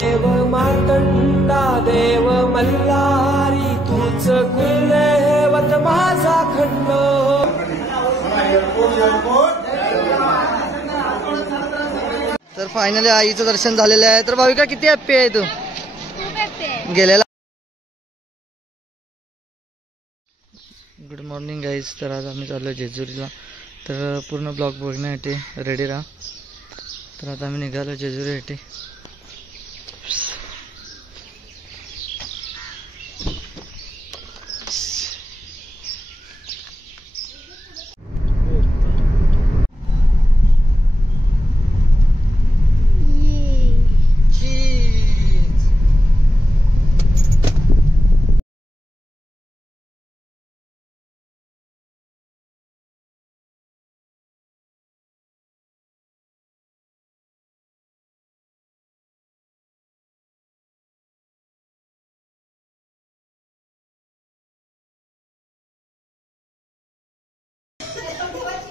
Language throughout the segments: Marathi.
देव मातंडा देव मल्हारी तूच कुलदैवत माझा खंड. तर फायनली आईचं दर्शन झालेलं आहे. तर भाविका किती हॅप्पी आहे तू गेलेला? Good morning guys. तर आज आम्ही चाललो जेजुरीला. तर पूर्ण ब्लॉग बघण्यासाठी रेडी राहा. तर आता आम्ही निघालो जेजुरीसाठी.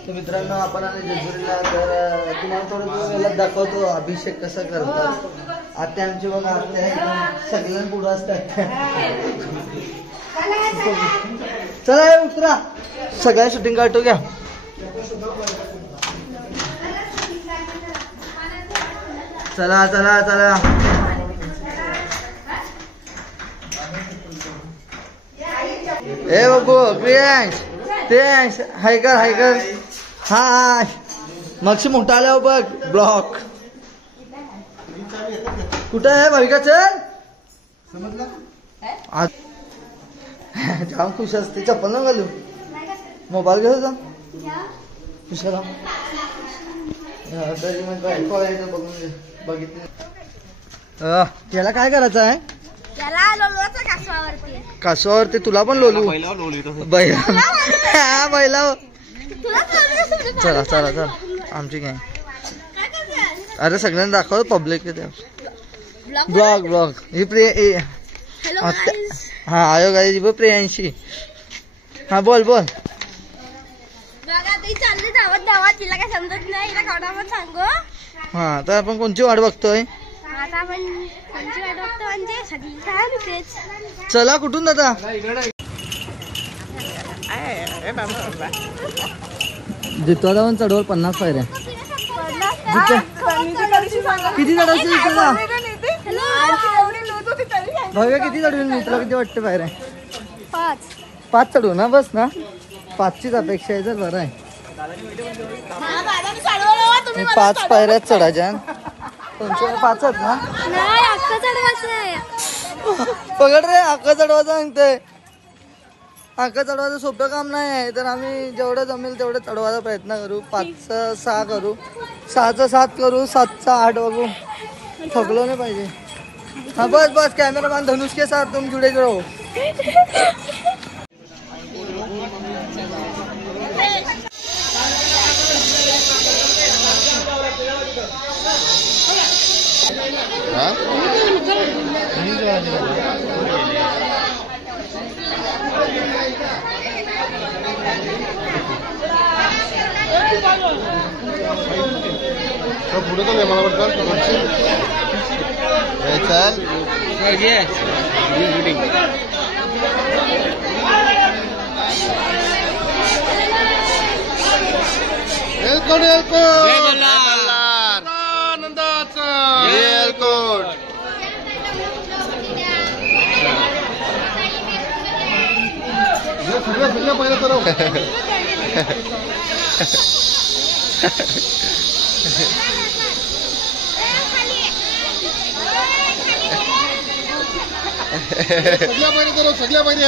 तर मित्रांनो आपण आले जेजुरीला. तर तुम्हाला थोडं दाखवतो अभिषेक कसा करतात. आत्या आमची बघा, आत्या एकदम सगळ्यांना पुढं असतात. चला उतरा, सगळ्या शूटिंग काढतो घ्या. चला चला चला. ए बाबू प्रियांश प्रियांश हाय कर हाय कर. हाय मगशी मोठा आल्यावर बघ ब्लॉक. कुठं आहे भाविका? चल समजलं. आज जाम खुश असते. चप्पल न घालू, मोबाईल घेऊ जा खुशाला. बघितलं त्याला काय करायचं आहे? कासवावरती तुला पण लोलू बैला बैला. चला चला चला आमची काय. अरे सगळ्यांना दाखव पब्लिक. ब्लॉग ब्लॉग ही प्रिय. हा आयोग आहे प्रियांशी. हा बोल बोल. हा तर आपण कोणची वाट बघतोय? चला कुठून दादा? जितवा जाऊन चढवर 50 पायऱ्या. किती चढायचं तुला? भाव्या किती चढवून मी तुला किती वाटतं पायऱ्या? 5 चढवू ना बस ना. 5चीच अपेक्षा आहे. तर बरं आहे 5 पायऱ्याच चढायच्या. तुमच्या 5च ना? पकड रे. अक्का चढवायचं सांगते. अक्का चढवायचं सोपं काम नाही आहे. तर आम्ही जेवढं जमेल तेवढं चढवायचा प्रयत्न करू. 5चं 6 करू, 6चं 7 करू, 7चा 8 बघू. थकलो नाही पाहिजे. हाँ बस बस. कैमरामैन धनुष के साथ तुम जुड़े रहो. पुढे तर मला सगळं पहिलं तर सगळ्या पाहिजे करो. सगळ्या पाहिजे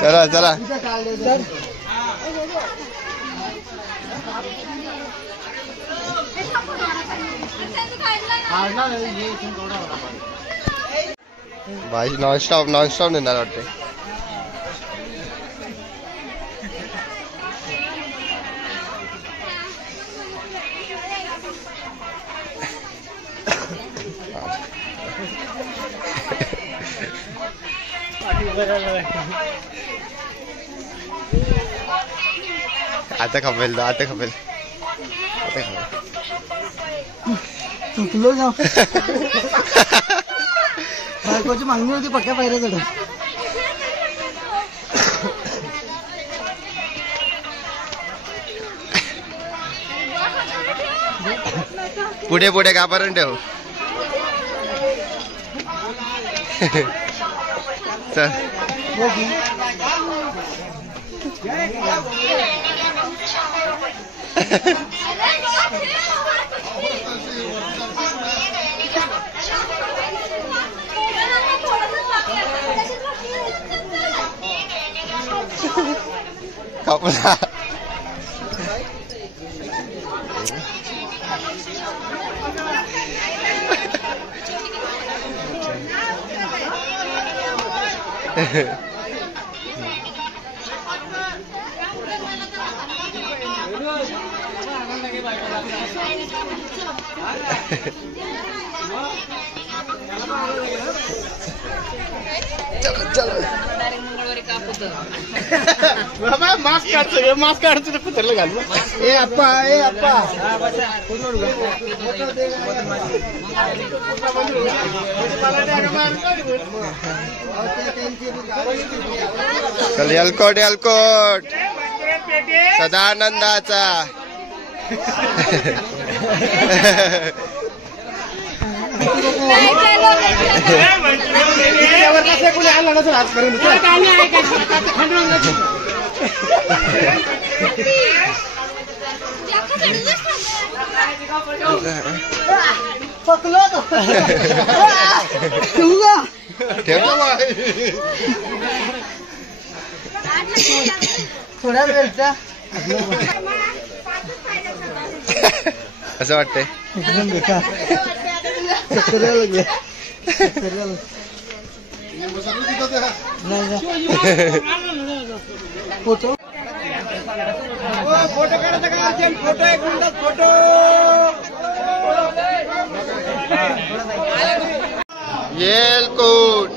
चला चला भाई नॉन स्टॉप नेणार वाटते. आता खपेल चुकलो जाऊ. बायकोची मागणी होती पक्क्या पायऱ्या चढ. पुढे पुढे कापर्यंत ठेव. चल कापला. मास्क काढतो ते पुतरला घालू. ए अप्पा चल एलकोट सदानंदाचा. थोड्या वेळचा असं वाटतंय. एकदम बेकार. फोटो काढायचा का अर्जंट? फोटो एक मिनिटात फोटो. एलकोट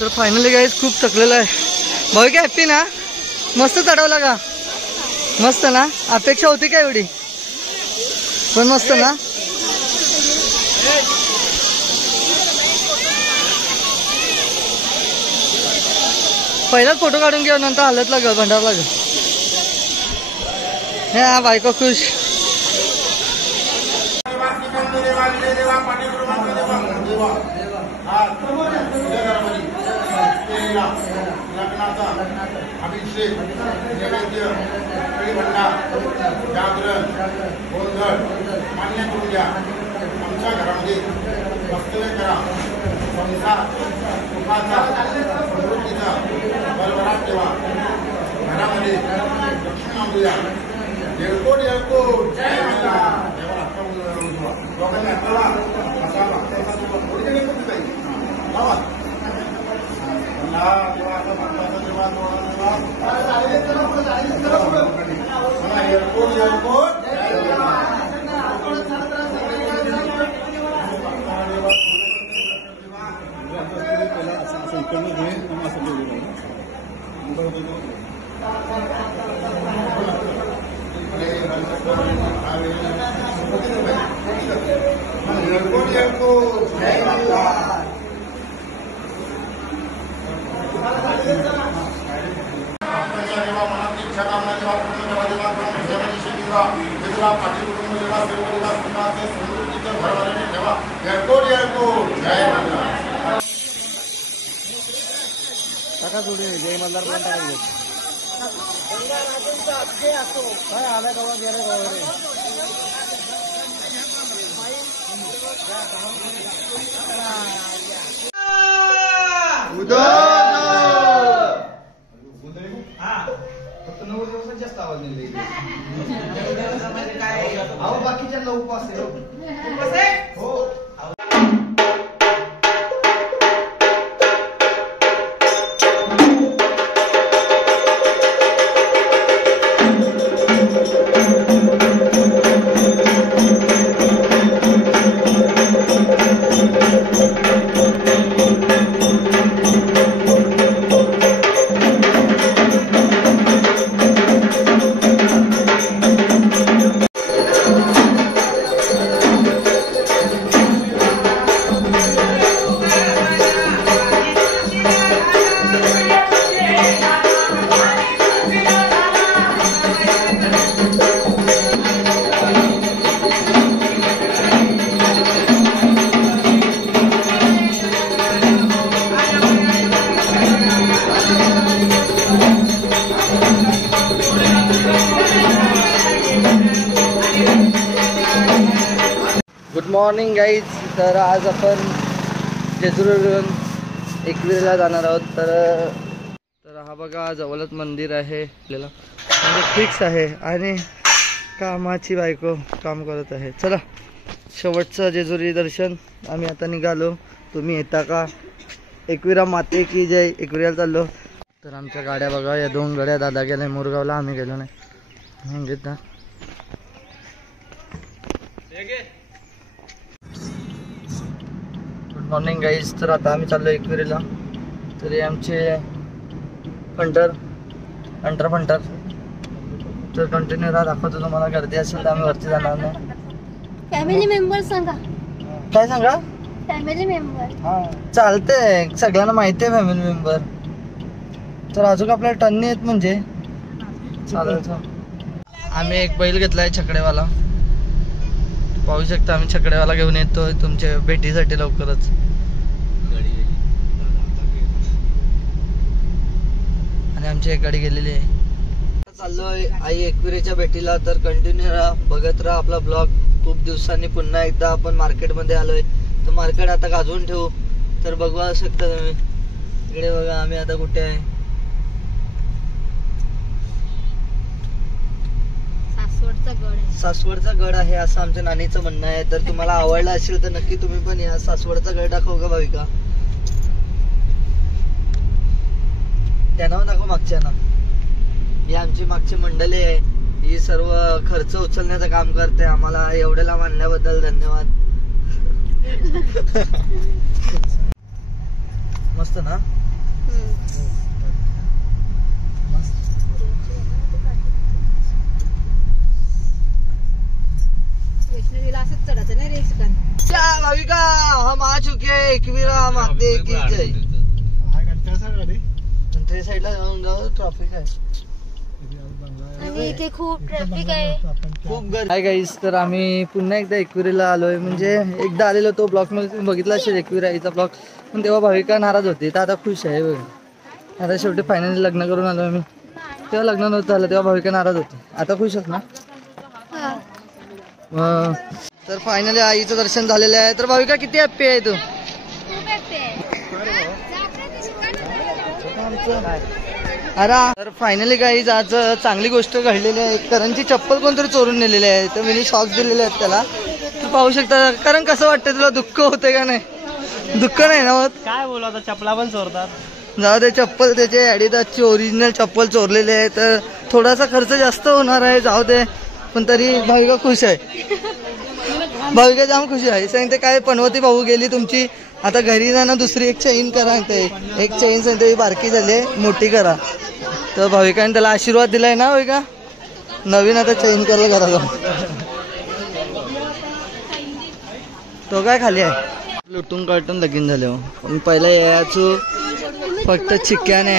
तर फायनली गाईज खूप थकलेलं आहे. भाऊ काय हॅप्पी ना? मस्त चढवला का? मस्त ना? अपेक्षा होती का एवढी? पण मस्त ना? पहिलाच फोटो काढून घेऊ, नंतर हालत लागल भंडार लागल. हा बायको खुश. अभिषेक नैवेद्य भंडार जागरण गोंधळ मान्य करून द्या. आमच्या घरामध्ये वक्तव्य करा. संसार सुखाचा समृद्धीचा भरभराट ठेवा. घरामध्ये लक्ष्मी आणू द्या. एलकोट जय मला लोकांनी हाताला असा एलकोट टाका थोडी जय मल्हार पण टाका काय आला कवा गेला कवा रे फक्त 9 दिवसात जास्त आवाज नाही अहो बाकीच्या उपवास आहे उपवास आहे हो गुड मॉर्निंग गाईज. तर आज आपण जेजुरीवरून एकविरेला जाणार आहोत. तर हा बघा जवळच मंदिर आहे आपल्याला म्हणजे फिक्स आहे आणि कामाची बायको काम करत आहे. चला शेवटचं जेजुरी दर्शन आम्ही आता निघालो. तुम्ही येता का? एकविरा माते की जय. एकविराला चाललो. तर आमच्या गाड्या बघा, या 2 गाड्या दादा गेले मुरगावला, आम्ही गेलो नाही. म्हणजे ना गुड मॉर्निंग गाईज. तर आता आम्ही चाललो एकविरेला. तरी आमचे फंटर तर कंटिन्यू राहा, दाखवतो तुम्हाला. गर्दी असेल तर आम्ही वरती जाणार नाही. फॅमिली मेंबर सांगा. काय सांगा? Family member. हा चालतंय, सगळ्यांना माहिती आहे फॅमिली मेंबर. तर अजून आपल्याला टन्नी आहेत म्हणजे चालेल. आम्ही एक बैल घेतलाय छकडेवाला, पाहू शकता. आम्ही छकडेवाला घेऊन येतोय तुमच्या भेटीसाठी लवकरच. आणि आमची एक गाडी गेलेली आहे. चाललोय आई एकविरेच्या भेटीला. तर कंटिन्यू राहा, बघत राहा आपला ब्लॉग. खूप दिवसांनी पुन्हा एकदा आपण मार्केटमध्ये आलोय. तर मार्केट आता गाजवून ठेवू. तर बघू शकता तुम्ही इकडे बघा आम्ही आता कुठे आहे. सासवडचा गड आहे असं आमच्या नानीचं म्हणणं आहे. तर तुम्हाला आवडला असेल तर नक्की तुम्ही पण या. सासवडचा गड दाखव का भाविका? त्यांना दाखव मागच्या ना. ही आमची मागची मंडळी आहे. ही सर्व खर्च उचलण्याचं काम करते. आम्हाला एवढ्याला मानण्याबद्दल धन्यवाद. मस्त ना. भाविका हम आ चुके हैं एकविरा माते की जय. साईडला जाऊन जाऊ, ट्रॅफिक आहे. इथे खूप ट्रॅफिक आहे, खूप गर्दी आहे गाईस. तर आम्ही पुन्हा एकदा एकविरेला आलोय. म्हणजे एकदा आलेलो तो ब्लॉग मध्ये तुम्ही बघितला असेल एकविरा आईचा ब्लॉग. पण तेव्हा भाविका नाराज होती. तर आता खुश आहे बघा. आता शेवटी फायनली लग्न करून आलो आम्ही. तेव्हा लग्न नव्हतं झालं तेव्हा भाविका नाराज होती. आता खुश होत ना. तर फायनली आईचं दर्शन झालेलं आहे. तर भाविका किती हॅप्पी आहे तू? तर फायनली गाईज आज चांगली गोष्ट घडलेली आहे. करणची चप्पल कोणतरी चोरून नेलेली आहे. तर मी शॉक्स दिलेले आहेत त्याला. तू पाहू शकता. कारण कसं वाटतं तुला? दुःख होते का नाही? दुःख नाही ना होत? काय बोलू आता, चपला पण चोरतात. जाऊ दे, चप्पल त्याचे ॲडिडासची ओरिजिनल चप्पल चोरलेली आहे. तर थोडासा खर्च जास्त होणार आहे, जाऊ दे. पण तरी भाविका खुश आहे. भाविका जाम खुश आहे. सांगते काय पनवती भाऊ गेली तुमची, आता घरी जाणं दुसरी एक चैन करा. एक चैन सांगते बारकी झाली, मोठी करा. तर भाविकांनी त्याला आशीर्वाद दिलाय ना होय का. नवीन आता चेंज करायला घराला. तो काय खाली आहे लुटून काटून लगीन झाले. पण पहिला यायचो फक्त चिक्क्याने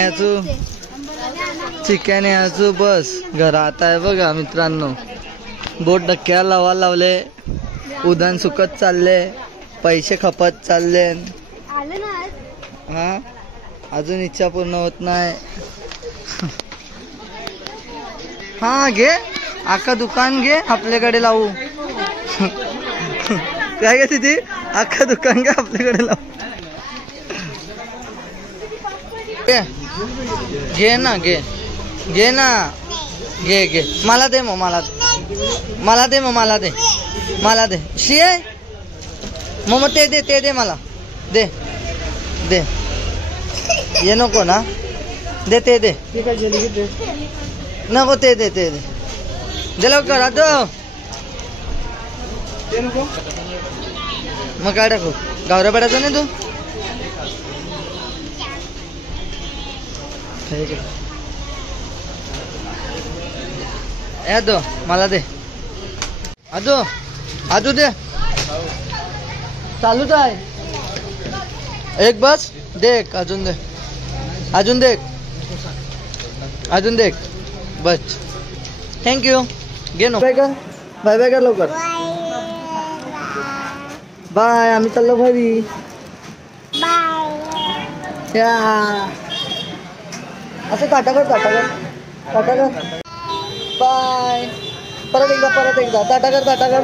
यायचो बस घरा. आता आहे बघा मित्रांनो, बोट डक्क्या लावायला लावले, उदान सुकत चालले, पैसे खपत चालले. हा अजून इच्छा पूर्ण होत नाही. हा घे आका दुकान घे आपल्याकडे लावू. काय घे तिथे आका दुकान घे आपल्याकडे लावू. घे ना घे मला दे मग मला दे शिये मग ते दे मला दे ये नको ना दे नको ते दे लवकर आता. मग काय टाकू गावऱ्या पडायचं नाही तू. दो मला दे आजू दे चालूच आहे. एक बस देख अजून देख बस. थँक्यू घे नो. बाय कर लवकर. बाय आम्ही चाललो घरी. या असं टाटा कर बाय. परत एकदा टाटा कर